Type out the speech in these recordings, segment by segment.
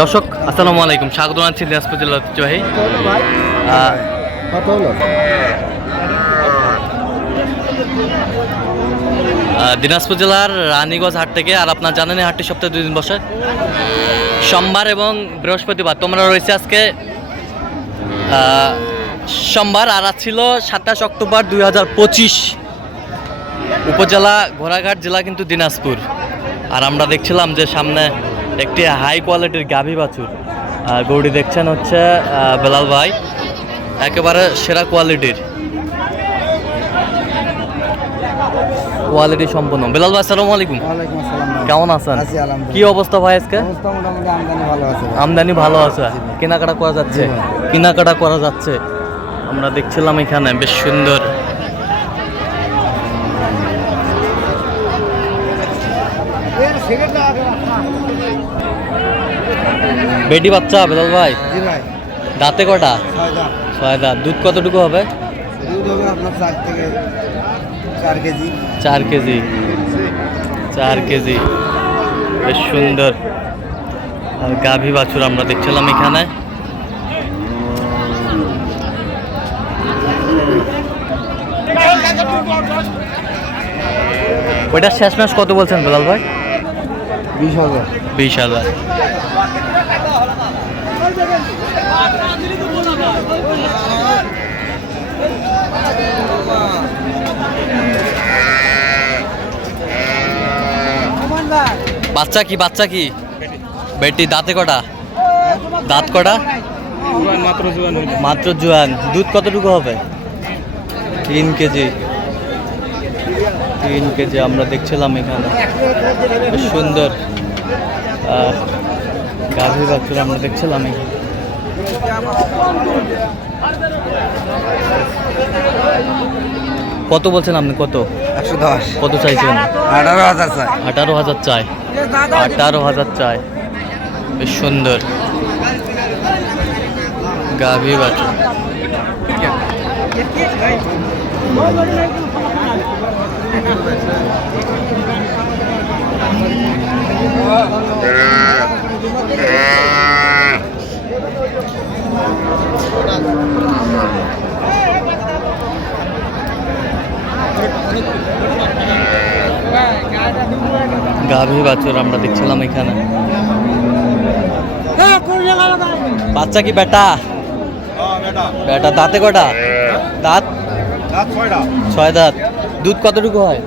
দর্শক, আসসালামু আলাইকুম। স্বাগত জানাচ্ছি দিনাজপুর জেলার ঐতিহ্যবাহী দিনাজপুর জেলার রানীগঞ্জ হাট থেকে, আর আপনার জানেন হাটটি সপ্তাহে দুই দিন বসে। সোমবার এবং বৃহস্পতিবার, তোমরা রয়েছে আজকে সোমবার, আর ছিল সাতাশ অক্টোবর দুই হাজার পঁচিশ। উপজেলা ঘোড়াঘাট জেলা কিন্তু দিনাজপুর। আর আমরা দেখছিলাম যে সামনে একটি হাই কোয়ালিটির গাভী বাছুর। গরুটি দেখছেন হচ্ছে বেলাল ভাই। একেবারে সেরা কোয়ালিটির কোয়ালিটি সম্পন্ন। বেলাল ভাই আসসালামু আলাইকুম। কেমন আছেন? কি অবস্থা ভাই আজকে। আমদানি ভালো আছে কেনাকাটা করা যাচ্ছে। কেনাকাটা করা যাচ্ছে। আমরা দেখছিলাম এখানে বেশ সুন্দর। বেটি বাচ্চা বেলাল ভাই? জি ভাই। দাঁতে কটা? ছয় দাম ছয় দাঁত দুধ কতটুকু হবে? দুধ হবে আপনার চার থেকে চার কেজি। চার কেজি। চার কেজি। বেশ সুন্দর। আর গাভী বাছুর আমরা দেখছিলাম এখানে। ওইটা শেষ ম্যাচ কত বলছেন বেলাল ভাই? বিশ হাজার। বিশ হাজার। বাচ্চা কি বাচ্চা কি? বেটি, দাঁতে কটা? দাঁত কটা? মাত্র জোয়ান। দুধ কতটুকু হবে? তিন কেজি। তিন কেজি, আমরা দেখছিলাম এখানে। সুন্দর। গাভী বাচ্চা আমরা দেখছিলাম কত বলছেন আপনি কত? একশো দশ। কত চাইছেন? আঠারো হাজার চাই। আঠারো হাজার চাই। আঠারো হাজার চাই। বেশ সুন্দর। গাভী বাছুর গাভী আমরা দেখছিলাম এখানে। বাচ্চা কি বেটা? বেটা। দাঁতে কটা দাঁত? ছয় দাঁত। দুধ কতটুকু হয়?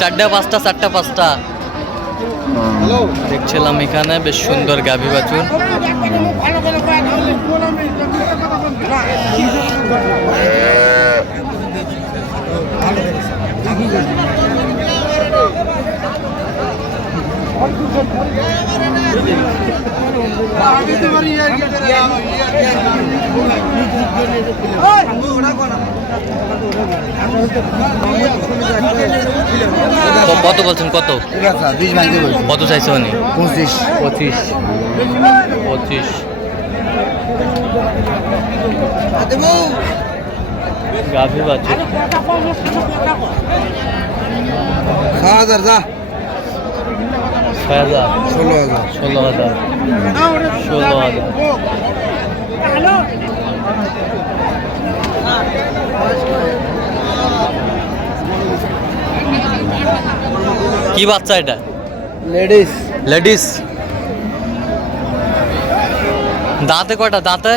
চারটা পাঁচটা চারটা পাঁচটা। দেখছিলাম এখানে বেশ সুন্দর গাভী বাছুর। তো কত বলছেন কত? কত চাইছে উনি? পঁচিশ। পঁচিশ। পঁচিশ। গাভী ছ হাজার যা। ছয় হাজার। ষোলো হাজার। ষোলো হাজার। ষোলো হাজার। কি বাচ্চা এটা? লেডিস। লেডিস। দাঁতে কয়টা? দাঁতে?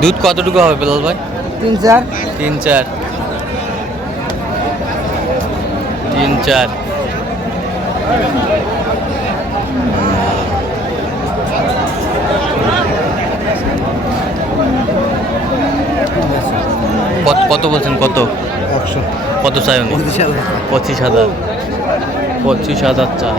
দুধ কতটুকু হবে বেলাল ভাই? তিন চার। তিন চার। তিন চার। কত কত বলছেন কত? কত চাই পঁচিশ হাজার পঁচিশ হাজার। চা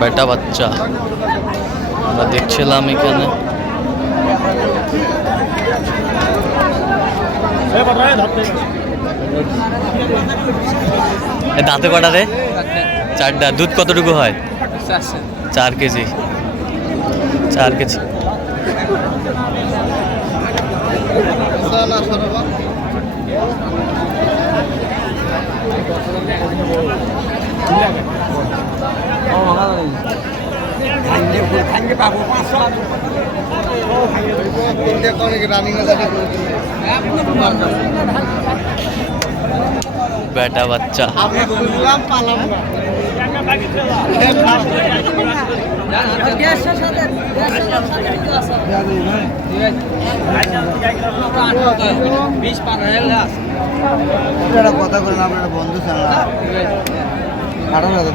বেটা বাচ্চা। আমরা দেখছিলাম এখানে। দাঁতে কটা রে? চারটা। দুধ কতটুকু হয়? চার কেজি। চার কেজি। বেটা বাচ্চা। কথা বলেন আপনারা বন্ধু না। আঠারো হাজার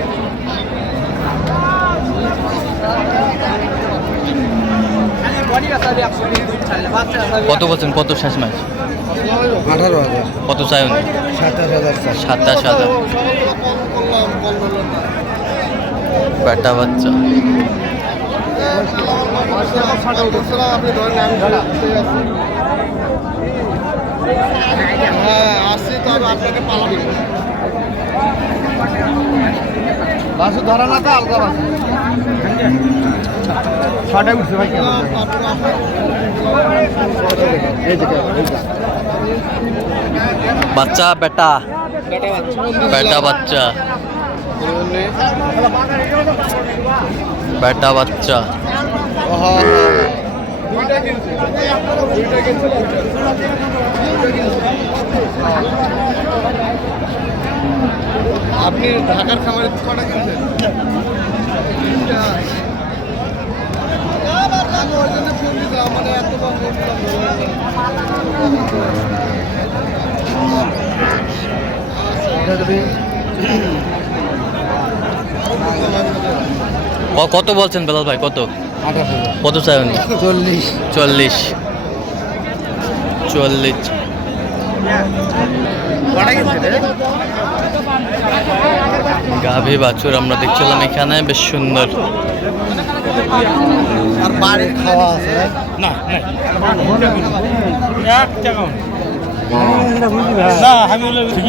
কত বলছেন? কত শেষ মাস আঠারো হাজার। কত চাই সাতাশ হাজার সাতাশ হাজার। বেটা বাচ্চা। হ্যাঁ আসছি তো আপনাকে পালাবি। বাসু ধরা না তো আলগা বাসু। ছটা উঠছে ভাই বাচ্চা বেটা? বেটা বাচ্চা। বেটা বাচ্চা। আপনি ঢাকার খামারে কটা কিনছেন? আমি ওই জন্য ফোন দিলাম মানে এত কম বলছিলাম কত বলছেন বেলাল ভাই? কত? কত চাই উনি চল্লিশ। চল্লিশ। চল্লিশ গাভী বাছুর আমরা দেখছিলাম এখানে বেশ সুন্দর। আর খাওয়া না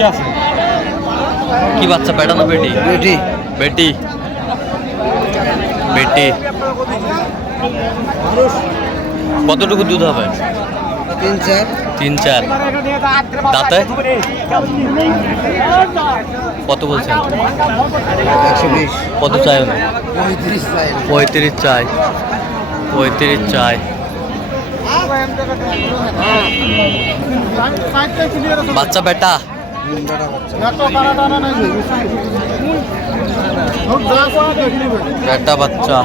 আছে। কি বাচ্চা বেটা না বেটি? বেটি। বেটি। বেটি। কতটুকু দুধ হবে? তিন চার। তিন চার। দাঁতে? কত বলছেন? একশো বিশ। কত চাই পঁয়ত্রিশ চাই। পঁয়ত্রিশ চাই। পঁয়ত্রিশ চাই। বাচ্চা বেটা? বেটা বাচ্চা।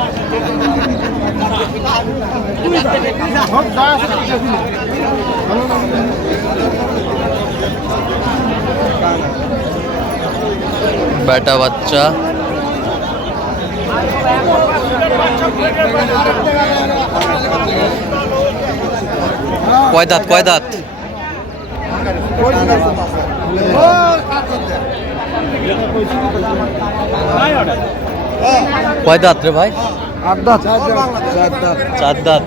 বেটা বাচ্চা। কয় দাঁত? কয় দাঁত? কয় দাঁত রে ভাই? আট দাঁত। চার দাঁত। চার দাঁত।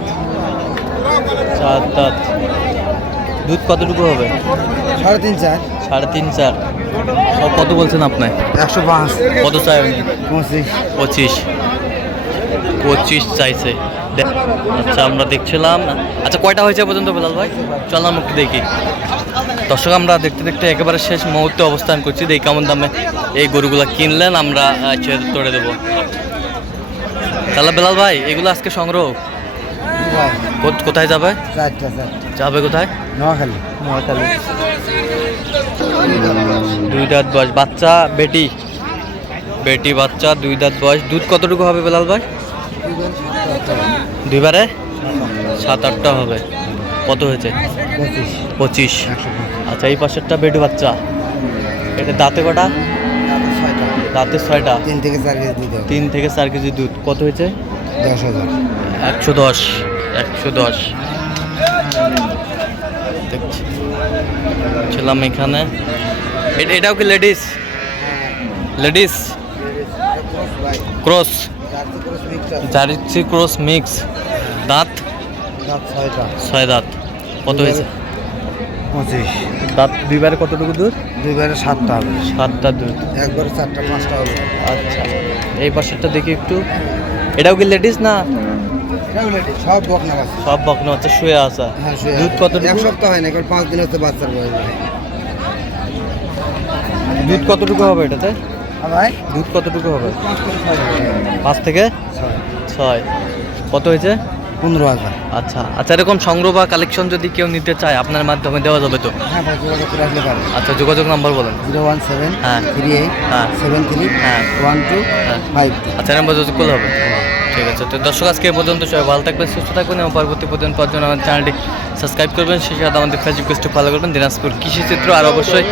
চার দাঁত। দুধ কতটুকু হবে? সাড়ে তিন চার। সাড়ে তিন চার। কত বলছেন আপনি? একশো পাঁচ। কত চাই পঁচিশ। পঁচিশ। পঁচিশ চাইছে। আচ্ছা আমরা দেখছিলাম। আচ্ছা কয়টা হয়েছে পর্যন্ত বেলাল ভাই? চললাম একটু দেখি। দর্শক আমরা দেখতে দেখতে একেবারে শেষ মুহূর্তে অবস্থান করছি। এই কেমন দামে এই গরুগুলো কিনলেন আমরা ছেড়ে তোড়ে দেবো। তাহলে বেলাল ভাই এগুলো আজকে সংগ্রহ? কোথায় যাবে? যাবে কোথায়? নোয়াখালী। দুই দাঁত বয়স। বাচ্চা বেটি? বেটি বাচ্চা দুই দাঁত বয়স। দুধ কতটুকু হবে বেলাল ভাই? দুইবারে? সাত আটটা হবে। কত হয়েছে? পঁচিশ। আচ্ছা এই পাশেরটা বেটি বাচ্চা। এটা দাঁতে কটা? দাঁতে ছয়টা। তিন থেকে চার কেজি দিতে তিন থেকে চার কেজি দুধ। কত হয়েছে? দশ হাজার। একশো দশ। একশো দশ। দেখছি। ছিলাম এখানে। এটাও কি ladies? Ladies? Cross. Jersey cross mix দাঁত? ছয় দাঁত। কত হয়েছে? পঁচিশ। দাঁত দুইবারে কতটুকু দুধ? দুইবারে সাতটা হবে। সাতটা দুধ। একবারে চারটা পাঁচটা হবে। আচ্ছা। এই পাশেরটা দেখি একটু। এটাও কি লেডিস না? সব বকনা বাচ্চা। সব বকনা হচ্ছে শুয়ে আসা হ্যাঁ দুধ। কতটুকু? এক সপ্তাহ হয় না এখন পাঁচ দিন হচ্ছে বাচ্চার বয়স। দুধ কতটুকু হবে এটাতে? হ্যাঁ ভাই। দুধ কতটুকু হবে? পাঁচ থেকে পাঁচ থেকে ছয়। ছয়। কত হয়েছে? পনেরো হাজার আচ্ছা আচ্ছা এরকম সংগ্রহ বা কালেকশন যদি কেউ নিতে চায় আপনার মাধ্যমে দেওয়া যাবে তো হ্যাঁ ভাই যোগাযোগ করে আসলে পারে আচ্ছা যোগাযোগ নাম্বার বলেন জিরো ওয়ান সেভেন হ্যাঁ। থ্রি এইট হ্যাঁ। সেভেন থ্রি হ্যাঁ। ওয়ান টু হ্যাঁ। ফাইভ আচ্ছা নাম্বার যোগাযোগ করলে হবে ঠিক আছে তো দর্শক আজকে এ পর্যন্ত সবাই ভালো থাকবেন সুস্থ থাকবেন এবং পরবর্তী পর্যন্ত জন্য আমাদের চ্যানেলটি সাবস্ক্রাইব করবেন সেই সাথে আমাদের ফেসবুক পেজটি ফলো করবেন দিনাজপুর কৃষি চিত্র আর অবশ্যই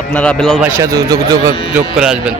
আপনারা বেলাল যোগ যোগ যোগ করে আসবেন